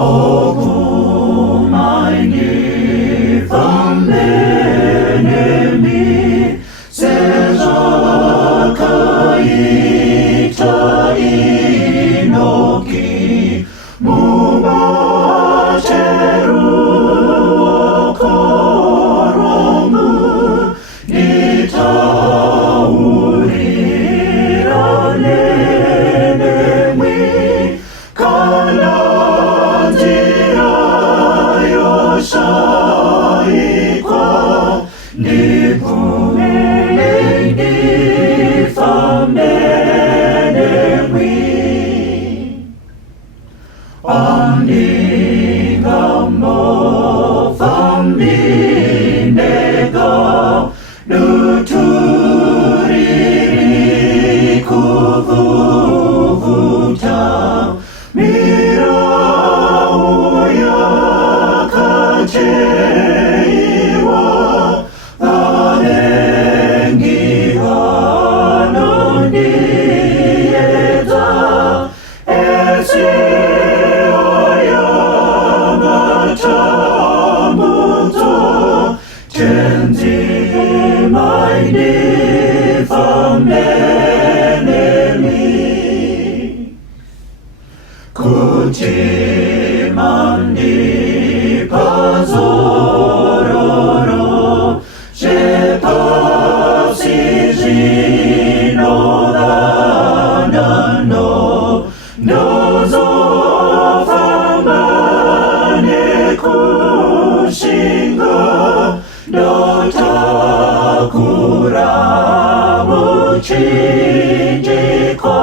Oku mein Evangelium, Sezakaita inoki, Mubateru koromu, Nitaurira nenemi, Saikwa Nipune Nifamenemi Aningamo Faminega Nuturiri Kuvuvuta Mirauya Kacheiwa Anengiwa Nonieta Esioya Matamuto Tenzi Maini Famenemi Kutimandi Pazororo, je passigino danano, nozo famane kushinga, dotakura muchinjikwa,